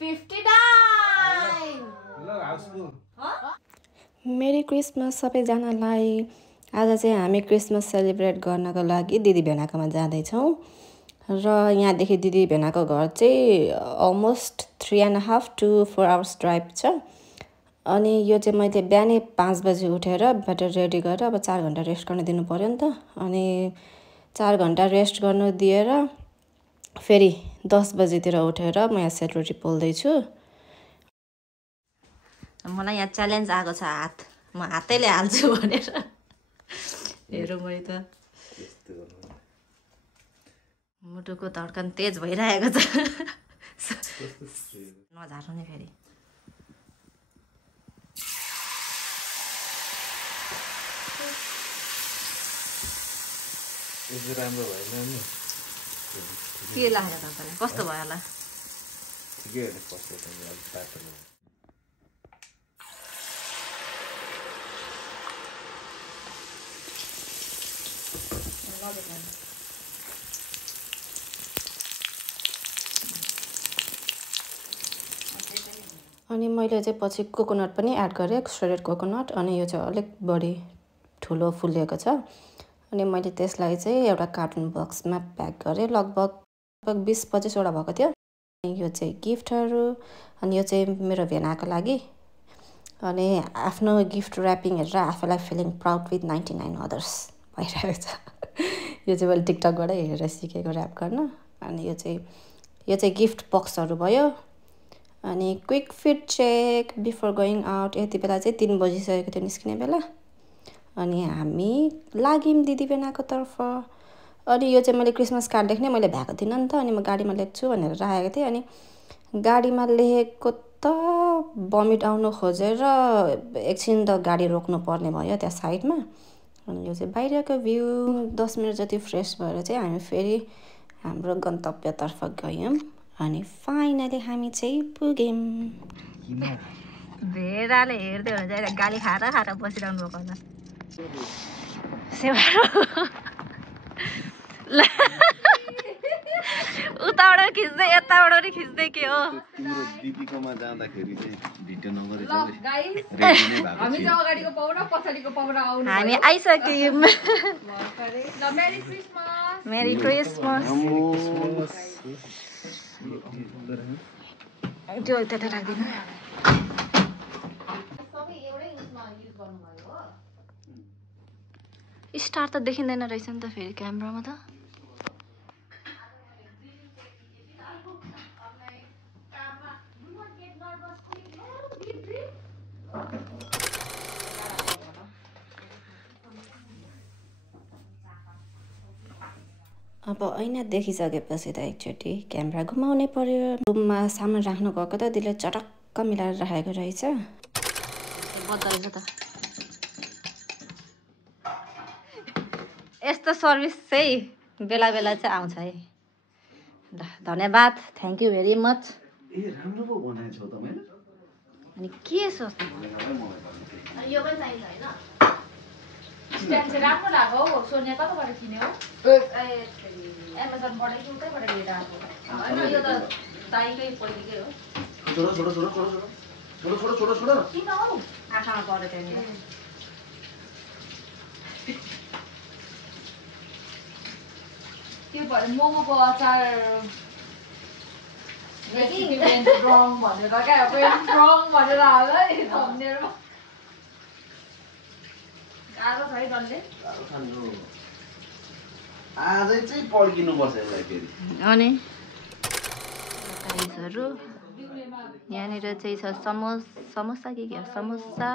59 मेरी Christmas सबैजनालाई। आज चाहिँ हामी क्रिसमस सेलिब्रेट गर्नको लागि दिदी भेनाकोमा जाँदैछौँ र यहाँदेखि दिदी भेनाको घर चाहिँ अलमोस्ट 3.5 to 4 hours ड्राइभ छ। अनि यो चाहिँ मैले बिहानै 5 बजी उठेर बेटर रेडी गरेर अब 4 घन्टा रेस्ट गर्न दिनु पर्यो नि त। अनि 4 घन्टा रेस्ट गर्नु दिएर फेरि 10 बजीतिर उठेर म यहाँ सेलरोटी पोल्दैछु। मलाई यहाँ च्यालेन्ज आएको छ हात, म हातैले हाल्छु भनेर। हेरौँ मैले त मुटुको धड्कन तेज भइरहेको छ। नझार्नु नि फेरि। राम्रो भएन नि के लाग्यो तपाईँलाई, कस्तो भयो होला? ठिकै हो, कस्तो पातलो अनि मैले चाहिँ पछि कोकोनट पनि एड गरेँ, श्रेडेड कोकोनट। अनि यो चाहिँ अलिक बढी ठुलो फुलेको छ। अनि मैले त्यसलाई चाहिँ एउटा कार्टुन बक्समा प्याक गरेँ। लगभग 20-25वटा भएको थियो। यो चाहिँ गिफ्टहरू, अनि यो चाहिँ मेरो भेनाको लागि। अनि आफ्नो गिफ्ट ऱ्यापिङ हेरेर आफूलाई फिलिङ प्राउड विथ 99 अदर्स भइरहेको छ। यो चाहिँ मैले टिकटकबाटै हेरेर सिकेको ऱ्याप गर्न। अनि यो चाहिँ गिफ्ट बक्सहरू भयो। अनि quick fit check before going out. यति बेला चाहिँ 3 बजिसकेको थियो निस्किने बेला। अनि हामी लाग्यौँ दिदी भेनाको तर्फ। अनि यो चाहिँ मैले क्रिसमस कार्ड लेख्ने मैले भ्याएको थिइनँ नि त। अनि म गाडीमा लेख्छु भनेर राखेको थिएँ। अनि गाडीमा लेखेको त भमिट आउनु खोजेर एकछिन त गाडी रोक्नु पर्ने भयो त्यहाँ साइडमा। अनि यो चाहिँ बाहिरको भ्यू। 10 मिनट जति फ्रेस भएर चाहिँ हामी फेरि हाम्रो गन्तव्यतर्फ गयौँ। अनि फाइनली हामी चाहिँ पुग्यौँ। भेडाले हेर्दै हुन्छ अहिले गाली खाएर बसिरहनु भएको होला। उताबाट खिच्दै यताबाट पनि खिच्दै के हो? तिम्रो दिदीकोमा जाँदाखेरि चाहिँ भिडियो नगरे चाहिँ हामी चाहिँ अगाडिको पाउरा पछाडिको पाउरा आउनु। हामी आइसक्यौँ। मेरी क्रिसमस। मेरी क्रिसमस। त्यो त्यता राख्दिनु। स्टार त देखिँदैन रहेछ नि त फेरि क्यामेरामा त। अब ऐना देखिसकेपछि त एकचोटि क्यामेरा घुमाउनै पर्यो। रुममा सामान राख्नु गएको त त्यसले चटक्क मिलाएर राखेको रहेछ। बदल्छ त यस्तो सर्भिस चाहिँ बेला बेला चाहिँ आउँछ है। धन्यवाद, थ्याङ्क यू भेरी मच। राम्रो पो बनाएछौ त मैले। अनि के सोच्नु? यो पनि चाहिन्छ हैन? स्ट्यान्ड चाहिँ राम्रो लाग्यो हौ। सोनिया कताबाट किन्यो? एमाजोनबाट कि उतैबाट लिएर आएको? हैन, यो त दाइकै पहिलेकै हो। छोडो। किन हौ? आँखामा पर्यो त्यहाँनिर। त्यो भएर मोमोको अचार रङ भनेर क्या रङ भनेर हाल है थम्नेलमा। गाह्रो छ है डल्ले। आजै चाहिँ पड्किनुपर्छ यसलाई फेरि। अनि प्राइसहरू यहाँनिर चाहिँ छ समोसा के हो? समोसा,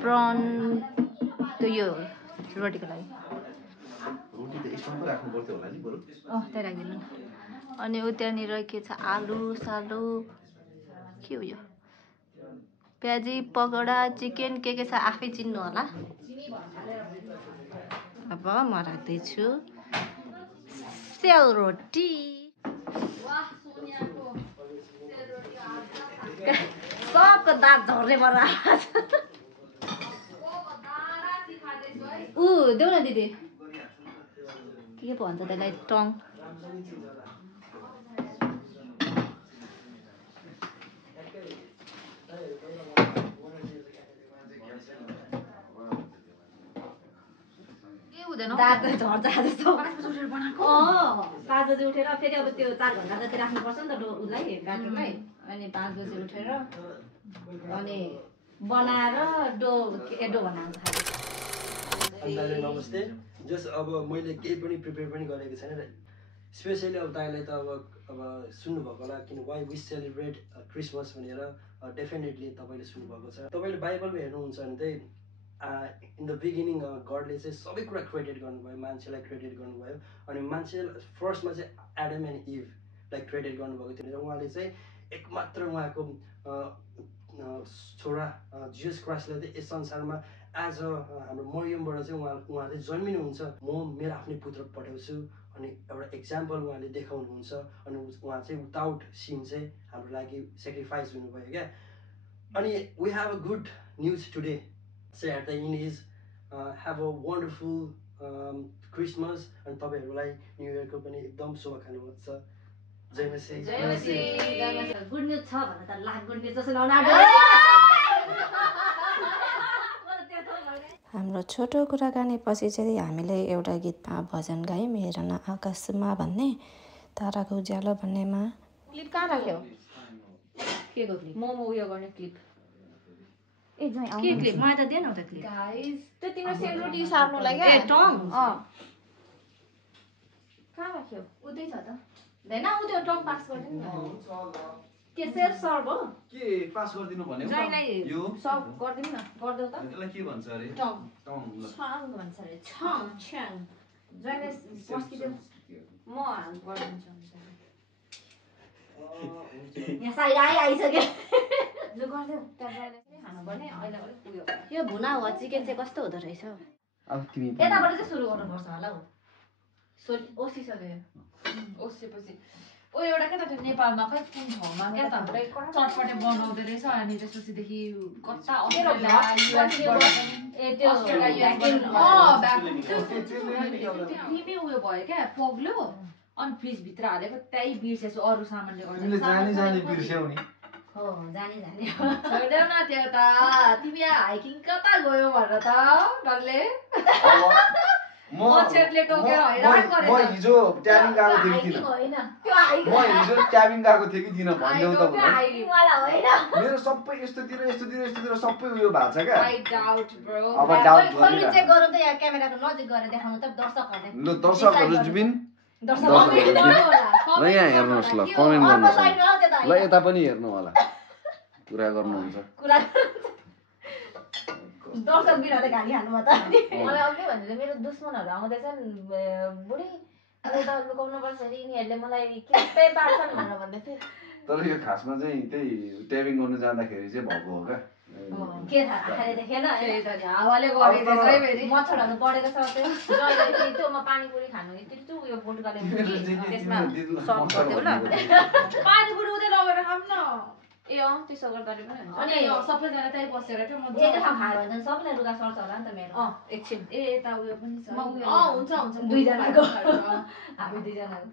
प्रन, त्यो यो रोटीको लागि। रोटी त स्टोनको राख्नु पर्थ्यो होला नि बरु। त्यही राखिदिनु न। अनि त्यहाँनिर के छ? आलु सालु के हो यो? प्याजी पकौडा चिकन के छ आफै चिन्नु होला। अब म राख्दैछु सेलरोटी। सबको दाँत झर्ने भएर आवाज। देऊ न दिदी। के भन्छ त्यसलाई? टङ। दाँत झर्छ जस्तो 5 बजे उठेर फेरि अब त्यो 4 घण्टा जति राख्नुपर्छ नि त उसलाई काटुलाई अनि 5 बजे उठेर अनि बनाएर डो बनाउँछ नमस्ते जस अब मैले केही पनि प्रिपेयर पनि गरेको छैन र स्पेसली अब तपाईँलाई त अब सुन्नुभएको होला किन वाइ वी सेलिब्रेट क्रिसमस भनेर डेफिनेटली तपाईँले सुन्नुभएको छ तपाईँले बाइबलमा हेर्नुहुन्छ भने चाहिँ इन द बिगिनिङ गडले चाहिँ सबै कुरा क्रिएटेड गर्नुभयो मान्छेलाई क्रिएटेड गर्नुभयो अनि मान्छे फर्स्टमा चाहिँ एडम एन्ड इभलाई क्रिएटेड गर्नुभएको थियो र उहाँले चाहिँ एकमात्र उहाँको छोरा जिसस क्राइस्टलाई चाहिँ यस संसारमा एज अ हाम्रो मरियमबाट चाहिँ उहाँ चाहिँ जन्मिनुहुन्छ म मेरो आफ्नै पुत्र पठाउँछु अनि एउटा एक्जाम्पल उहाँले देखाउनुहुन्छ अनि उहाँ चाहिँ विदाउट सिन चाहिँ हाम्रो लागि सेक्रिफाइस हुनुभयो क्या अनि we have a good news today चाहिँ at the in is have a wonderful Christmas अनि तपाईँहरूलाई न्यु इयरको पनि एकदम शुभकामना छ जय मसी गुड न्युज छ भने त लाख गुड न्युज जस्तो हाम्रो छोटो कुराकानीपछि चाहिँ हामीले एउटा गीतमा भजन गायौँ हेर न आकाशमा भन्ने ताराको उज्यालो भन्नेमा क्लिप कहाँ राख्यो के को क्लिप मोमो उयो गर्ने क्लिप ए जाई आउनु के क्लिप मलाई त दे न त क्लिप गाइस त्यो तिम्रो सेलरोटी सार्नुलाई के ए टङ कहाँ राख्यो उतै छ त हैन उ त्यो टङ पास गर्दिन न के सेल सर्भ हो के पास गर्दिनु भनेको जैलाई यो सर्भ गर्दिन न गर्दै त त्यसलाई के भन्छ अरे टङ टङ ल छाङ भन्छ अरे छाङ छाङ जैलाई पस्किदियो म गर्दिन्छु यहाँ साइड आइसक्यो लु गर्दिउ त्यहाँ जैलाई पनि खानु पर्ने अहिले अलिक उयो यो भुना हो चिकन चाहिँ कस्तो हुँदो रहेछ अब तिमी यताबाट चाहिँ सुरु गर्नुपर्छ होला हौ ओसिसक्यो ओसेपछि ओ एउटा के त त्यो नेपालमा खै कुन ठाउँमा क्या त चटपटे बनाउँदै रहेछ अनि त्यसपछिदेखि कता क्रिमै उयो भयो क्या पग्ल्यो अनि फ्रिजभित्र हालेको त्यही बिर्सेछु अरू सामानले गर्दा हो जाने छोड्देऊ न त्यो त तिमी हाइकिङ कता गयो भनेर त डल्ले म हिजो ट्याबिङ गएको थिएँ कि किन भनिदेऊ त मेरो सबै यस्तोतिर सबै उयो भएको छ क्या अब डाउट गरौँ त यहाँ क्यामेराको नजिक गरेर देखाउनु त दर्शकहरूले ल दर्शकहरू जुबिन ल यहाँ हेर्नुहोस् ल कमेन्ट गर्नुहोस् ल यता पनि हेर्नु होला कुरा गर्नुहुन्छ दर्शक बिराले गाली हान्नु त मलाई अघि भन्दै मेरो दुश्मनहरू आउँदैछन् बुढी त लुकाउनु पर्छ अरे यिनीहरूले मलाई के पार्छन् भनेर भन्दै थियो तर यो खासमा चाहिँ त्यही ट्याबिङ गर्नु जाँदाखेरि चाहिँ भएको हो क्या के थाहा आँखाले देखेन हावाले गरेको मच्छरहरू बढेको छ त्यो म पानीपुरी खानु यति उयो बोट गरे त्यसमा सर्भ गरिदेऊ ल पानीपुरी उतै लगेर खाऊँ न ए त्यसो गर्दाखेरि पनि हुन्छ अनि सबैजना त्यही बसेर चाहिँ म एकै ठाउँ खायो भने सबैले लुगा सर्छ होला नि त मेरो एकछिन ए यता उयो पनि छ हुन्छ दुईजनाको हामी दुईजनाको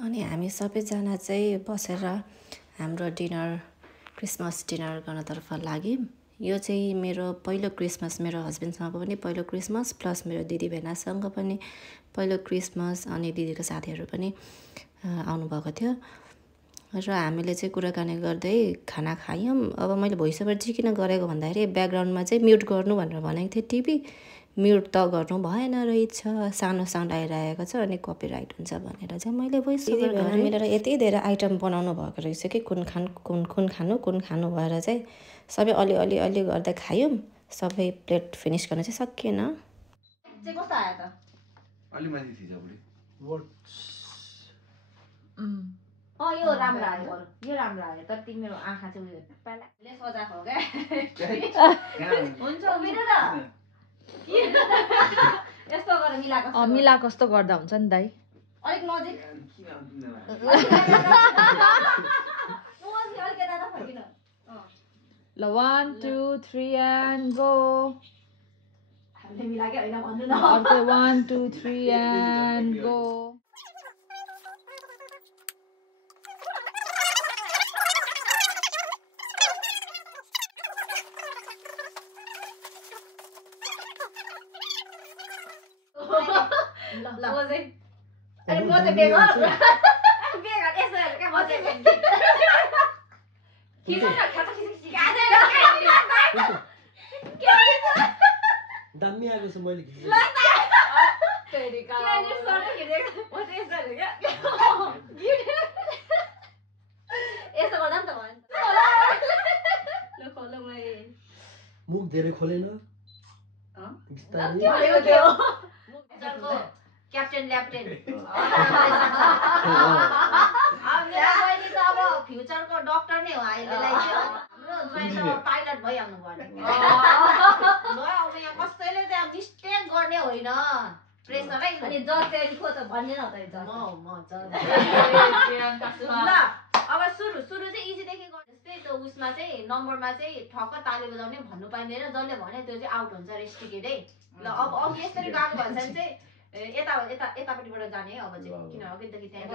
अनि हामी सबैजना चाहिँ बसेर हाम्रो डिनर क्रिसमस डिनर गर्नतर्फ लाग्यौँ यो चाहिँ मेरो पहिलो क्रिसमस मेरो हस्बेन्डसँग पनि पहिलो क्रिसमस प्लस मेरो दिदी बहिनीसँग पनि पहिलो क्रिसमस अनि दिदीको साथीहरू पनि आउनुभएको थियो र हामीले चाहिँ कुराकानी गर्दै खाना खायौँ अब मैले भोइस ओभर चाहिँ किन गरेको भन्दाखेरि ब्याकग्राउन्डमा चाहिँ म्युट गर्नु भनेर भनेको थिएँ टिभी म्युट त गर्नु भएन रहेछ, सानो साउन्ड आइरहेको छ अनि कपिराइट हुन्छ भनेर चाहिँ मैले भोइस ओभर गरेँ। मिलेर यति धेरै आइटम बनाउनु भएको रहेछ कि कुन खानु भएर चाहिँ सबै अलि गर्दै खायौँ। सबै प्लेट फिनिस गर्न चाहिँ सकिएन। चाहिँ कस्तो आयो त? अलि माथि थिच बुढी। यो राम्रो आयो, यो राम्रो आयो। तर तिम्रो आँखा चाहिँ उयो पहिलाले सजाएको हो क्या। हुन्छ उभिनु न। यस्तो गरेर मिलाएको जस्तो गर्दा हुन्छ नि दाइ। अलिक नजिक ल 1 2 3 and go. हामीले मिलाके हैन भन्नु न। अर्को 1 2 3 and go. अरे म चाहिँ बेगर यसो क्या म चाहिँ दामी आएको छ मैले खिचेँ। मुख धेरै खोलेन। क्याप्टेन ल्याप्टेन अब फ्युचरको डक्टर नै हो अहिलेलाई चाहिँ हाम्रो पाइलट भइहाल्नु पर्ने ल। अब यहाँ कसैले चाहिँ मिस्टेक गर्ने होइन, प्रेसरै अनि जज चाहिँ लिखो त भन्ने न त म जज ल। अब सुरु चाहिँ इजीदेखि जस्तै त्यो उसमा चाहिँ नम्बरमा चाहिँ ठक्क ताली बजाउने भन्नु पाइँदैन, जसले भन्यो त्यो चाहिँ आउट हुन्छ, रेस्टिकेट है ल। अब अघि यसरी गएको भन्छ भने चाहिँ यतापट्टिबाट जाने है अब चाहिँ, किन अघिदेखि त्यहाँ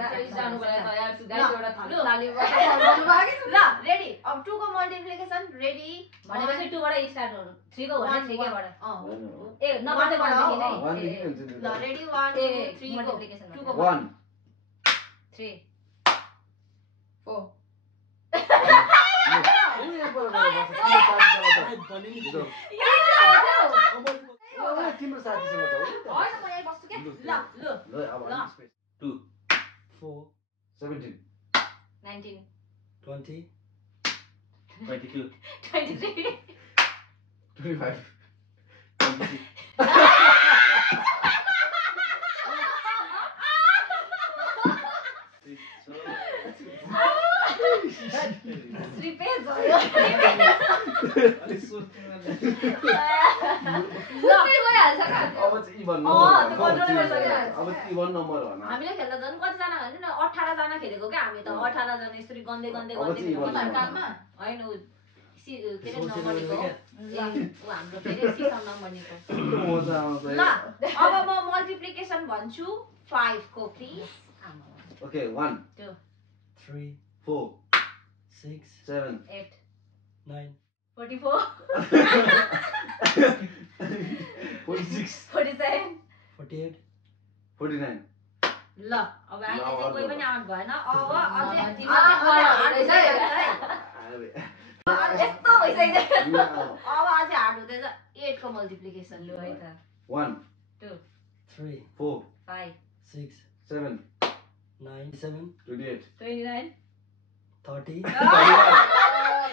ल। रेडी? अब 2 को मल्टिप्लिकेसन रेडी भनेपछि 2 बाट स्टार्ट हो, 3 को भने 3 केबाट ए नम्बर चाहिँ ल। रेडी 1 2 3 मल्टिप्लिकेसन 2 को 1 3 4 तिम्रो साथीसँग जाऊ हैन म यही बस्छु के। ल ल अब 2 4 17 19 20 22 23 25 रिपेयर भयो। अब चाहिँ इभन नम्बर हो। हामीले खेल्दा झन् कतिजना भन्नु न 18 जना खेलेको क्या हामी त। 18 जना यसरी गन्दै होइन के अरे नम्बर निको हाम्रो फेरि सिस्टम नम्बर निको ल। अब म मल्टिप्लिकेसन भन्छु 5 को प्लिज। ओके 1 2 3 4 6 7 8 9 44 46 47 48 49 ल। अब अहिले चाहिँ कोही पनि आउट भएन। अब अझै यस्तो भइसक्यो। अब अझै हार्ड हुँदैछ। 8 को मल्टिप्लिकेसन लु है त। 1 2 3 4 5 6 7 9 7 28 29 30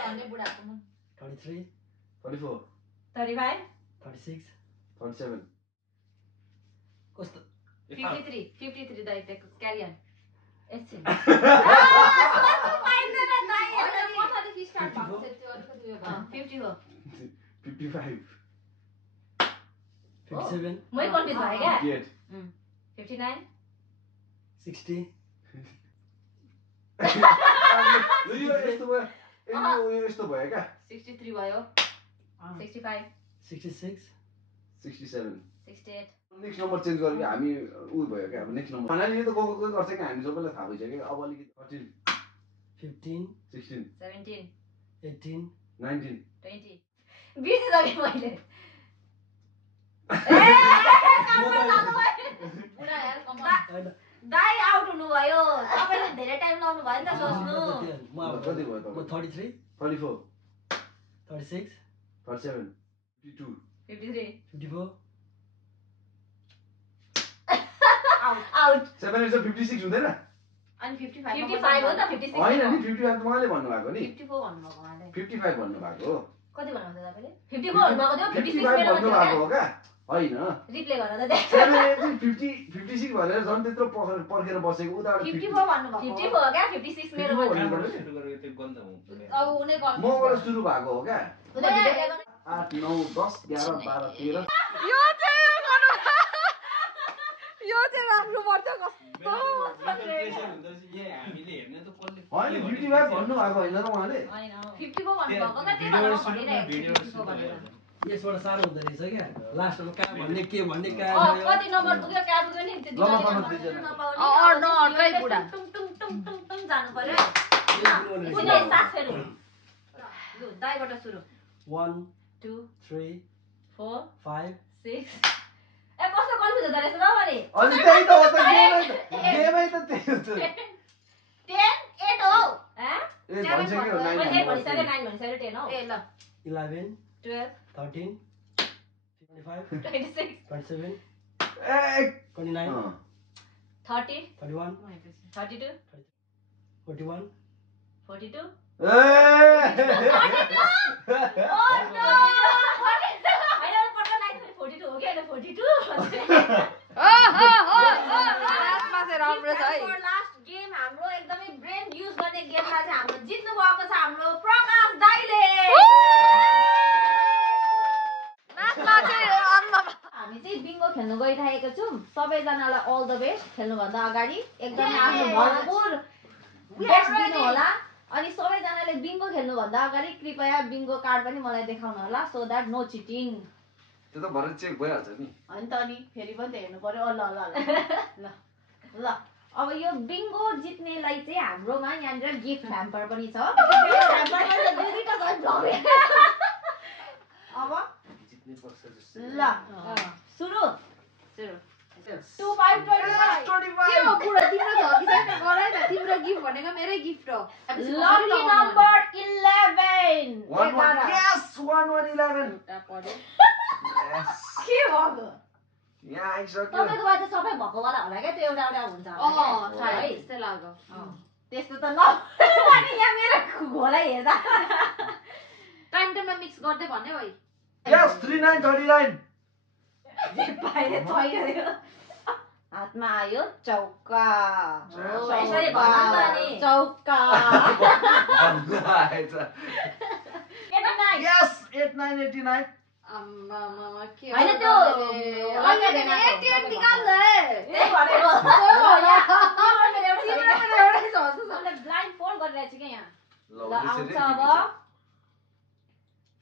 भन्ने बुढाको 33 44 35 36 47 कस्तो 53 दाइ त्यहाँ क्यारी अन एकछिन। 54 55 57 मै कन्फ्युज भयो क्या। 58 59 60 यो यस्तो भयो यस्तो भयो क्या। 63 भयो 65 66 67 68 नेक्स्ट नम्बर चेन्ज गरेको हामी उयो भयो क्या। अब नेक्स्ट नम्बर फाइनली त गएको गर्छ क्या, हामी सबैलाई थाहा भइसक्यो। अब अलिकति 13 15 16 17 18 19 20 बिर्सिसकेँ मैले। दाइ आउट हुनुभयो। तपाईँले धेरै टाइम लाउनु भयो नि त सोच्नु। कति भयो म 33 34 36 37 52 53 54 आउट 7 is 56 हुँदैन अनि 55 55 हो त 56 होइन नि 55 त उहाँले भन्नुभएको नि 54 भन्नुभएको उहाँले 55 भन्नुभएको हो कति भन्नुहुन्छ तपाईले 54 भन्नुभएको थियो 56 55 मेरो भन्नुभएको हो क्या होइन रिप्ले गरेर त 56 भनेर झन् त्यत्रो पर्खेर बसेको उताबाट 54 भन्नुभएको 54 हो क्या 56 मेरो अब उनी गर्नु मबाट सुरु भएको हो क्या उता भिडियो प्ले गर्नु 8 9 10 11 12 13 यो चाहिँ राम्रो पर्थ्यो कस्तो होइन 55 भन्नुभएको होइन र उहाँले 54 भन्नुभएको क्या त्यही भएर म भनिरहेको छु 54 भनेर यसबाट साह्रो हुँदो रहेछ क्या लास्टमा कहाँ भन्ने के भन्ने कहाँ कति नम्बर पुग्यो कहाँ पुग्यो नि त्यो अर्कै बुढा टुङ टुङ टुङ टुङ टुङ जानु पर्यो कुनै साथ फेरि लु दाइबाट सुरु 1 2 3 4 5 6 ए कस्तो कन्फ्युज हुँदो रहेछ र भने अनि त्यही त हो त गेमै त त्यही हो त 10 8 हो हैं ए भनिसक्यो 9 मैले 8 भनिसक्यो 9 भनिसक्यो 10 हो ए ल 11 12 13 25 26 27 ए 29 30 31 32 41 42 ए राम्रो छ है लास्ट गेम हाम्रो एकदमै ब्रेन युज गर्ने गेममा चाहिँ हाम्रो जित्नु भएको छ हाम्रो प्रकाश दाइले हामी चाहिँ बिङ्गो खेल्नु गइरहेको छौँ सबैजनालाई अल द बेस्ट खेल्नुभन्दा अगाडि एकदमै आफ्नो भरपुर बेस्ट दिनु होला अनि सबैजनाले बिङ्गो खेल्नुभन्दा अगाडि कृपया बिङ्गो कार्ड पनि मलाई देखाउनु होला सो द्याट नो चिटिङ त्यो त भरे चेक भइहाल्छ नि होइन त अनि फेरि पनि त हेर्नु पर्यो ल ल ल ल अब यो बिङ्गो जित्नेलाई चाहिँ हाम्रोमा यहाँनिर गिफ्ट ह्याम्पर पनि छ अब ल सुरु तिम्रो गिफ्ट भनेको मेरै गिफ्ट हो लकी नम्बर 11 yes 1111 के भयो यहाँ आइसक्यो तपाईको बाजे सबै भएकोवाला होला क्या त्यो एउटा एउटा हुन्छ त्यस्तै लाग्यो त्यस्तो त अनि यहाँ मेरो घोला हेर्दा टाइममा मिक्स गर्दै भन्ने है yes 3939 हातमा आयो चौका यसरी भन्नु त नि चौका yes 8989 हैन त्यो ब्लाइन्ड फोल्ड गरिरहेको छु क्या यहाँ ल आउँछ अब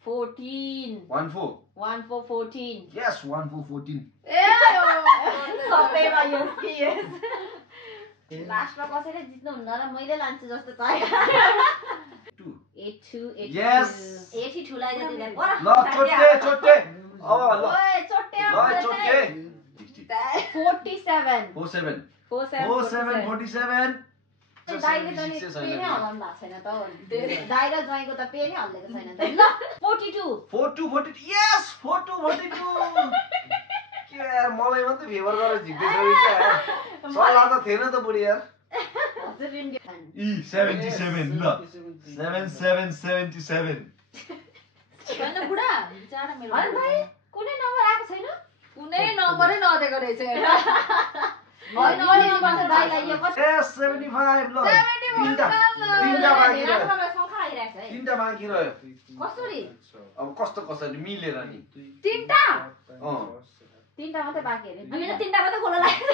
14 14 yes 1414 सबैमा यो लास्टमा कसैले जित्नु हुन्न र मैले लान्छु जस्तो छ 82 yes 82 लाई जति ल्याए ल छोटे छोटे अब ल ओए छोटे ल छोटे 47 47 दाइले त नि पे नै हलाउनु भएको छैन त दाइ र ज्वाइँको त पे नै हल्लेको छैन त ल 42 42 yes 42 के यार मलाई मात्रै फेभर गरेर जित्दैछ क्या सल्लाह त थिएन त बुढी यार हजुर इन्डियन ई 77 ल 7777 हैन बुढा जाडा मेरो अरे दाइ कुनै नम्बर आएको छैन कुनै नम्बरै नदिएको रहेछ होइन अनि नम्बर त दाइलाई यो कति yes 75 ल तीनटा बाँकी रह्यो लास्टमा संख्या आइरहेछ है तीनटा बाँकी रह्यो कसरी अब कस्तो कसरी मिलेर नि तीनटा अँ तीनटा मात्रै बाँकी अरे हामीले तीनटा मात्रै गोला लाग्यो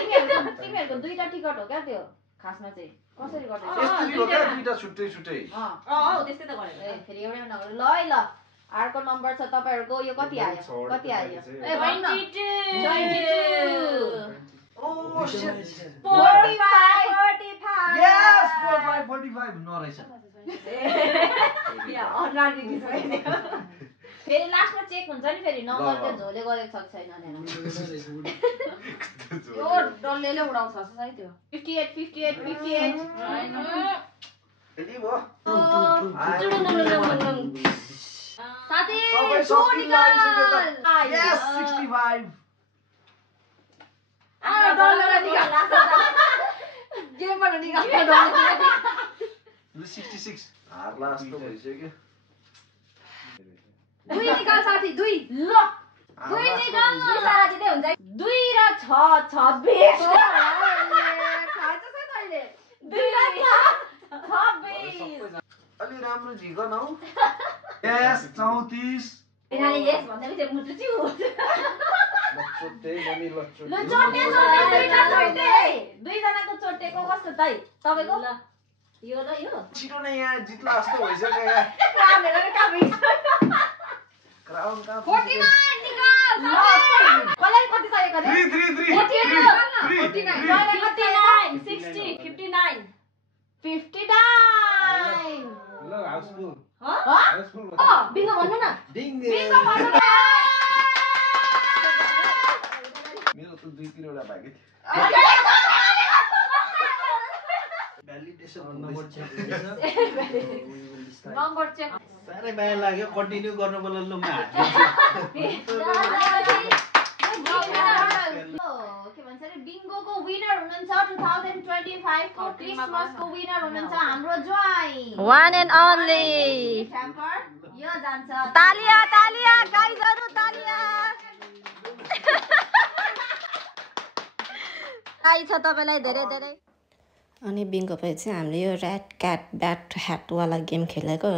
तिमीहरूको दुईटा टिकट हो क्या त्यो खासमा चाहिँ कसरी गर्दैछ यस्तरी हो क्या दुईटा छुट्टै छुट्टै त्यस्तै त गरेको ए फेरि एउटै नगर ल है ल अर्को नम्बर छ तपाईहरुको यो कति आयो ए भन्न 22 Oh shit 45 yes 45 नरहेछ या अनलाइन दिन्छ फेरि लास्टमा चेक हुन्छ नि फेरि नम्बर त्यो झोले गरेको छ कि छैन भनेर यो डल्लेले उडाउँछ है त्यो 58 एली भो साथी सबै सकिन लागिसक्यो त yes 65 गेमबाट निकाल्नु 66 हार्ला जस्तो भइसक्यो दुई निकाल साथी दुई ल दुई निकाल सारा दिँदै हुन्छ 2 र 6 26 खान्छ छ तैले 2 र 26 अलि राम्रो झिकन हौ यस 34 यिनीले यस भन्दै मुटु चिउ लचोटे बनी लचोटे ल चोटे दुई जनाको चोटेको कस्तो तै तपाईको यो ल यो छिटो नै यहाँ जित्ला जस्तो भइसक्यो यहाँ क्राउन कहाँ 49 निकाल कसलाई कति चाहिएको रे 60 59 ल हाउसफुल बिङ्गो भन्नु न डिङ बिङ्गो भन्नु न मेरो त 2-3 वटा बाँकी थियो भ्यालिडेसन नम्बर चेक हुँदैछ नम्बर चेक साह्रै माया लाग्यो कन्टिन्यू गर्नु पर्ला ल म के भन्छ रे बिङ्गोको विनर हुनुहुन्छ 2025 को क्रिसमसको विनर हुनुहुन्छ हाम्रो ज्वाइँ one and only यो जान्छ तालिया तालिया गाइजहरु तालिया आइ छ तपाईलाई धेरै धेरै अनि बिङ्गो पछि चाहिँ हामीले यो ऱ्याट क्याट ब्याट ह्याटवाला गेम खेलेको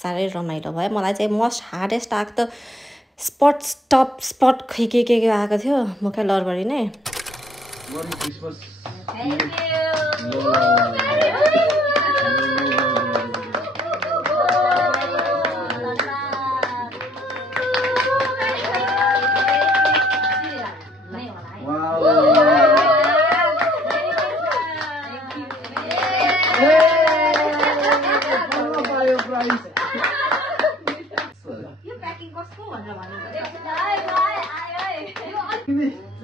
साह्रै रमाइलो भयो मलाई चाहिँ मोस्ट हार्डेस्ट आएको त स्पट स्टप स्पट के आएको थियो मुखै लरबरी नै मरी Christmas thank you yo packing कस्तो भनेर भन्नु पर्यो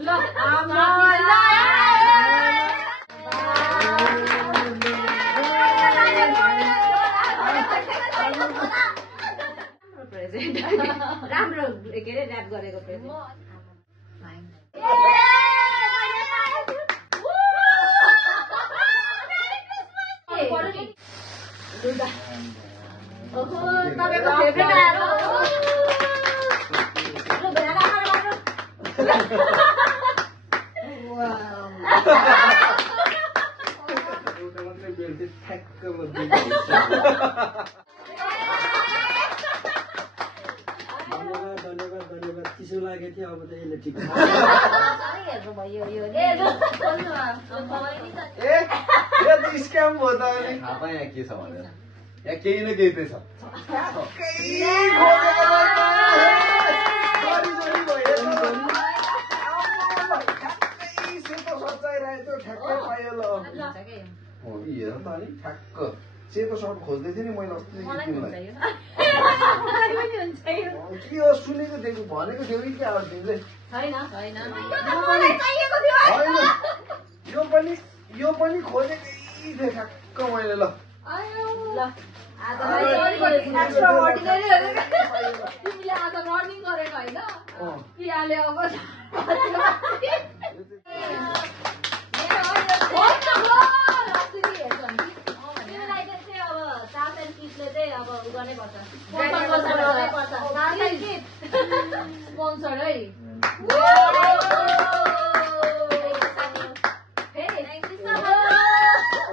ल आमा राम्रो के रे र्याप गरेको प्रेजेन्ट तपाईँको फेभरेट आएर धन्यवाद चिसो लागेको थियो अब त यसले ठिक स्क्याम भयो त थाहा पाएँ यहाँ के छ भनेर यहाँ केही न केही त छ सेतो सर्ट खोज्दै थिएँ नि मैले अस्ति के हो सुनेको थिएँ भनेको थियो कि क्या तिमीले यो पनि खोजेकै थिएँ ठ्याक्क मैले ल तिमीले आज रनिङ गरेको होइन पियाले अब स्पोन्सर है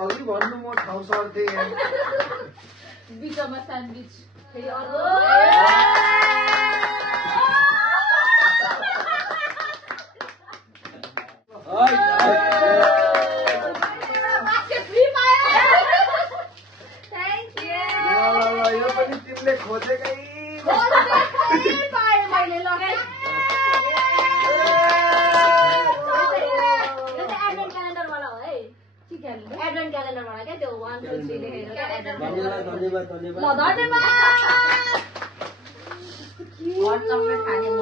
अघि भन्नु म ठाउँ सर्थेँ बिचमा स्यान्डविच फेरि यो पनि तिमीले खोजेकै पाएँ मैले लगाएँ क्यालेन्डरवाला हो है एडभेन्ट क्यालेन्डरवाला क्या त्यो 1 2 3 लेखेर धन्यवाद ल धन्यवाद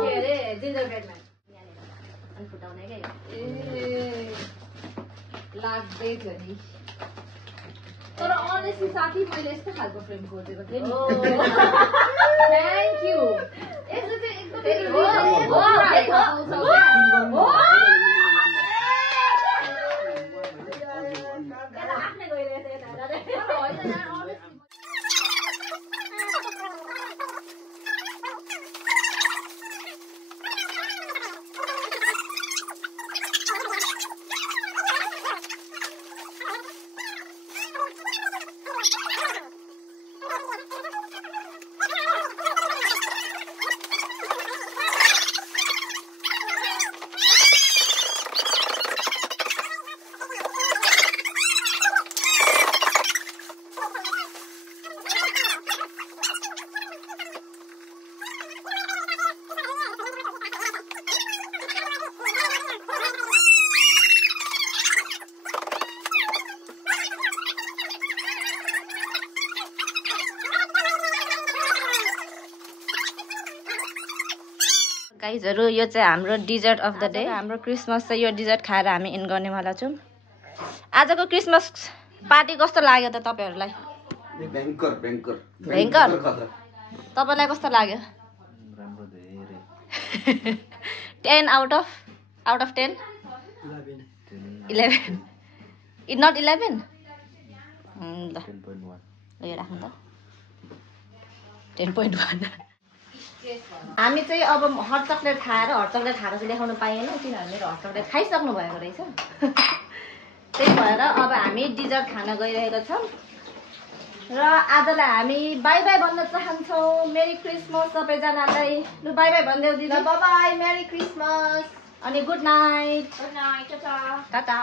के अरे जिन्जर ब्रेडमा फुटाउने क्या लाग्दै थियो नि तर अनेस्टली साथी मैले यस्तो खालको फ्रेम खोजेको थिएँ नि थ्याङ्क यू यस्तो चाहिँ एकदमै गाइजहरू यो चाहिँ हाम्रो डिजर्ट अफ द डे हाम्रो क्रिसमस चाहिँ यो डिजर्ट खाएर हामी इन गर्नेवाला छौँ आजको क्रिसमस पार्टी कस्तो लाग्यो त तपाईँहरूलाई भयङ्कर भयङ्कर तपाईँलाई कस्तो लाग्यो 10 आउट अफ 10 11 नट 11 ल यो राख्नु त 10.1 हामी चाहिँ अब हट चक्लेट खाएर चाहिँ देखाउनु पाइएन किनभने मेरो हट चक्लेट खाइसक्नु भएको रहेछ त्यही भएर अब हामी डिजर्ट खान गइरहेको छौँ र आजलाई हामी बाई बाई भन्न चाहन्छौँ मेरी क्रिसमस सबैजनालाई लु बाई बाई भनिदेऊ दिदी बाई बाई मेरी क्रिसमस अनि गुड नाइट टाटा टाटा